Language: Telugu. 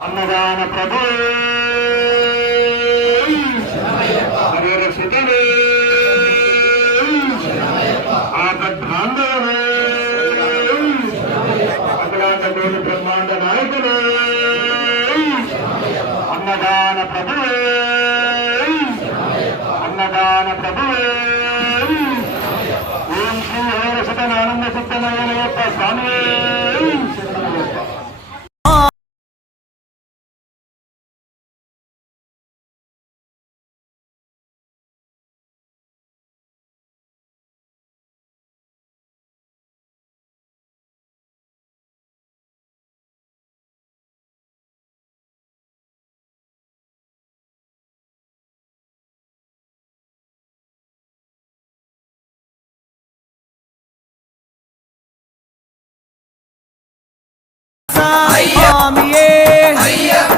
అన్నదాన ప్రభు హరిరక్షితుడే ఆపద్బాంధవుడే అఖిలాండ కోటి బ్రహ్మాండ నాయకుడే అన్నదాన ప్రభువే అన్నదాన ప్రభువే ఓం శ్రీ హరిరక్షిత ఆనంద సిద్ధనయనయప్ప స్వామి